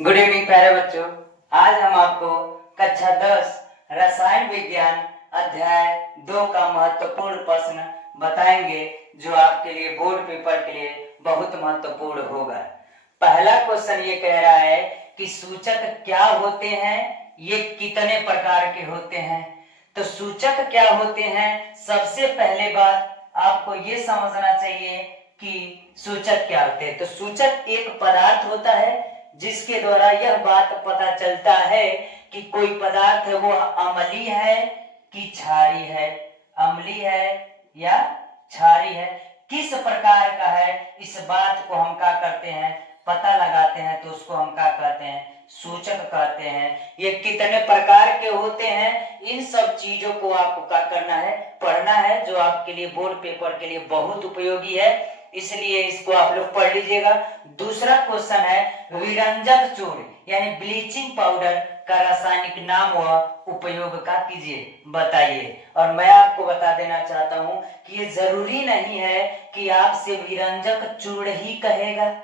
Good evening प्यारे बच्चों। आज हम आपको कक्षा 10 रसायन विज्ञान अध्याय 2 का महत्वपूर्ण प्रश्न बताएंगे जो आपके लिए बोर्ड पेपर के लिए बहुत महत्वपूर्ण होगा। पहला क्वेश्चन ये कह रहा है कि सूचक क्या होते हैं, ये कितने प्रकार के होते हैं। तो सूचक क्या होते हैं, सबसे पहले बात आपको ये समझना चाहिए कि सूचक क्या होते हैं। तो सूचक एक पदार्थ होता है जिसके द्वारा यह बात पता चलता है कि कोई पदार्थ है वो अम्लीय है कि क्षारीय है, अम्लीय है या क्षारीय है, किस प्रकार का है, इस बात को हम क्या करते हैं, पता लगाते हैं। तो उसको हम क्या कहते हैं, सूचक कहते हैं। ये कितने प्रकार के होते हैं, इन सब चीजों को आपको क्या करना है, पढ़ना है, जो आपके लिए बोर्ड पेपर के लिए बहुत उपयोगी है, इसलिए इसको आप लोग पढ़ लीजिएगा। दूसरा क्वेश्चन है विरंजक चूर्ण यानी ब्लीचिंग पाउडर का रासायनिक नाम व उपयोग का कीजिए, बताइए। और मैं आपको बता देना चाहता हूं कि ये जरूरी नहीं है कि आपसे विरंजक चूर्ण ही कहेगा,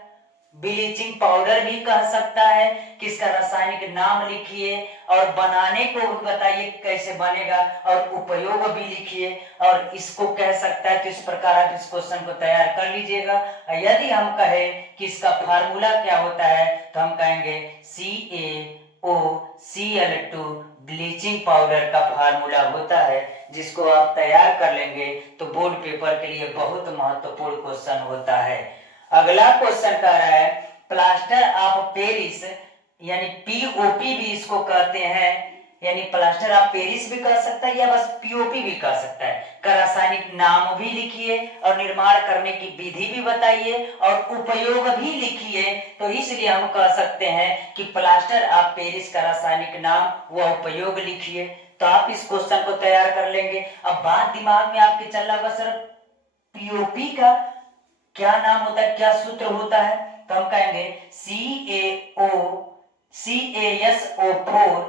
ब्लीचिंग पाउडर भी कह सकता है कि इसका रासायनिक नाम लिखिए और बनाने को भी बताइए कैसे बनेगा और उपयोग भी लिखिए, और इसको कह सकता है। तो इस प्रकार आप इस क्वेश्चन को तैयार कर लीजिएगा। यदि हम कहें कि इसका फार्मूला क्या होता है तो हम कहेंगे CaOCl2 ब्लीचिंग पाउडर का फार्मूला होता है, जिसको आप तैयार कर लेंगे तो बोर्ड पेपर के लिए बहुत महत्वपूर्ण क्वेश्चन होता है। अगला क्वेश्चन कह रहा है प्लास्टर ऑफ पेरिस यानी पीओपी भी इसको कहते हैं, यानी प्लास्टर ऑफ पेरिस भी कह सकता है या बस पीओपी भी कह सकता है, का रासायनिक नाम भी लिखिए और निर्माण करने की विधि भी बताइए और उपयोग भी लिखिए। तो इसलिए हम कह सकते हैं कि प्लास्टर ऑफ पेरिस का रासायनिक नाम व उपयोग लिखिए। तो आप इस क्वेश्चन को तैयार कर लेंगे। अब बात दिमाग में आपके चल रहा होगा, सर पीओपी का क्या नाम होता है, क्या सूत्र होता है। तो हम कहेंगे CaSO4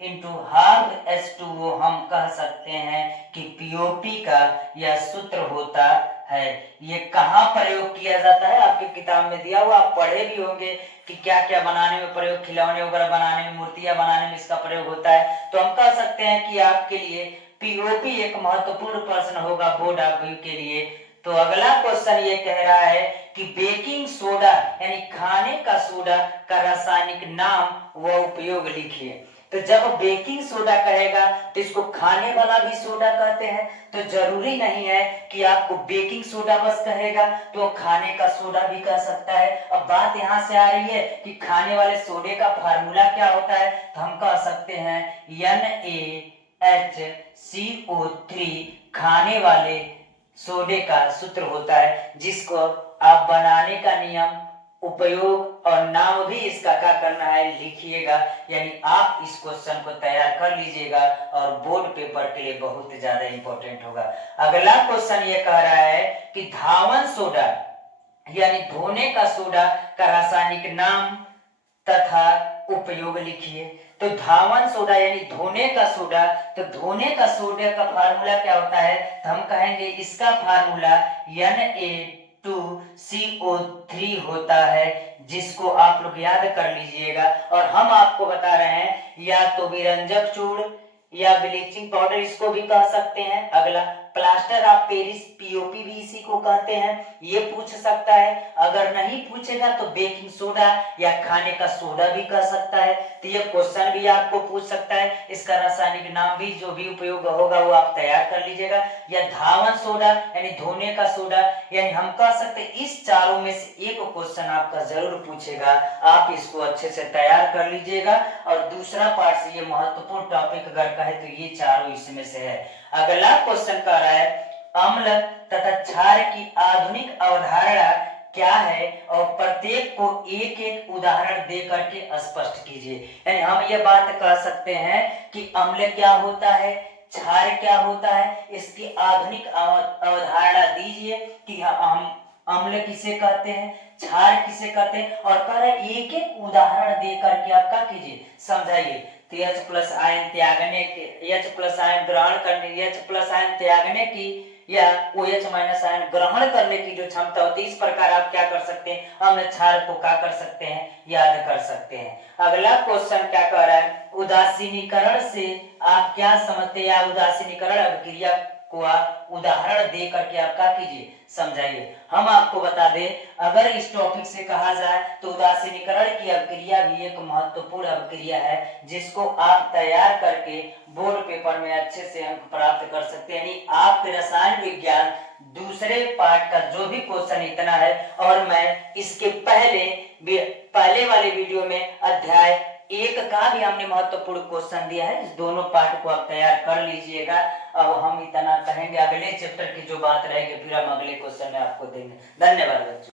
इंटू हाफ H2O। हम कह सकते हैं कि पीओपी का यह सूत्र होता है। ये कहाँ प्रयोग किया जाता है, आपकी किताब में दिया हुआ, आप पढ़े भी होंगे कि क्या क्या बनाने में प्रयोग, खिलौने वगैरह बनाने में, मूर्तियां बनाने में इसका प्रयोग होता है। तो हम कह सकते हैं कि आपके लिए पीओपी एक महत्वपूर्ण प्रश्न होगा बोर्ड ऑफ के लिए। तो अगला क्वेश्चन ये कह रहा है कि बेकिंग सोडा यानी खाने का सोडा का रासायनिक नाम व उपयोग लिखिए। तो जब बेकिंग सोडा कहेगा तो इसको खाने वाला भी सोडा कहते हैं। तो जरूरी नहीं है कि आपको बेकिंग सोडा बस कहेगा, तो खाने का सोडा भी कह सकता है। अब बात यहां से आ रही है कि खाने वाले सोडे का फार्मूला क्या होता है। तो हम कह सकते हैं NaHCO3 खाने वाले सोडे का सूत्र होता है, जिसको आप बनाने का नियम, उपयोग और नाम भी इसका क्या करना है, लिखिएगा। यानी आप इस क्वेश्चन को तैयार कर लीजिएगा और बोर्ड पेपर के लिए बहुत ज्यादा इंपॉर्टेंट होगा। अगला क्वेश्चन ये कह रहा है कि धावन सोडा यानी धोने का सोडा का रासायनिक नाम तथा उपयोग लिखिए। तो धावन सोडा यानी धोने का सोडा, तो धोने का सोडा का फार्मूला क्या होता है। तो हम कहेंगे इसका फार्मूला Na2CO3 होता है, जिसको आप लोग याद कर लीजिएगा। और हम आपको बता रहे हैं या तो विरंजक चूर्ण या ब्लीचिंग पाउडर इसको भी कह सकते हैं। अगला प्लास्टर ऑफ पेरिस पीओपी भी इसी को कहते हैं, ये पूछ सकता है। अगर नहीं पूछेगा तो बेकिंग सोडा या खाने का सोडा भी कह सकता है। तो ये क्वेश्चन भी आपको पूछ सकता है। इसका रासायनिक नाम भी जो भी उपयोग होगा वो आप तैयार कर लीजिएगा। या धावन सोडा यानी धोने का सोडा, यानी हम कह सकते हैं इस चारों में से एक क्वेश्चन आपका जरूर पूछेगा, आप इसको अच्छे से तैयार कर लीजिएगा। और दूसरा पार्ट से ये महत्वपूर्ण टॉपिक अगर कहे तो ये चारों इसमें से है। अगला क्वेश्चन कह रहा है अम्ल तथा क्षार की आधुनिक अवधारणा क्या है और प्रत्येक को एक एक उदाहरण दे करके स्पष्ट कीजिए। यानी हम ये बात कह सकते हैं कि अम्ल क्या होता है, क्षार क्या होता है, इसकी आधुनिक अवधारणा दीजिए कि हम अम्ल किसे कहते हैं, क्षार किसे कहते हैं, और कह रहे एक एक उदाहरण दे करके आप क्या कीजिए, समझाइए। तो H+ आयन त्यागने के, H+ आयन ग्रहण करने, H+ आयन त्यागने की या OH माइनस आयन ग्रहण करने की जो क्षमता होती है, इस प्रकार आप क्या कर सकते हैं, अम्ल क्षार को क्या कर सकते हैं, याद कर सकते हैं। अगला क्वेश्चन क्या कह रहा है, उदासीनीकरण से आप क्या समझते हैं, या उदासीनीकरण अभिक्रिया को आप उदाहरण दे करके आप क्या कीजिए, समझाइए। हम आपको बता दें, अगर इस टॉपिक से कहा जाए तो उदासीनीकरण की अभिक्रिया भी एक महत्वपूर्ण अभिक्रिया है, जिसको आप तैयार करके बोर्ड पेपर में अच्छे से अंक प्राप्त कर सकते हैं। यानी आपके रसायन विज्ञान दूसरे पार्ट का जो भी क्वेश्चन इतना है, और मैं इसके पहले वाले वीडियो में अध्याय 1 का भी हमने महत्वपूर्ण क्वेश्चन दिया है। इस दोनों पार्ट को आप तैयार कर लीजिएगा। अब हम इतना कहेंगे, अगले चैप्टर की जो बात रहेगी फिर हम अगले क्वेश्चन में आपको देंगे। धन्यवाद बच्चों।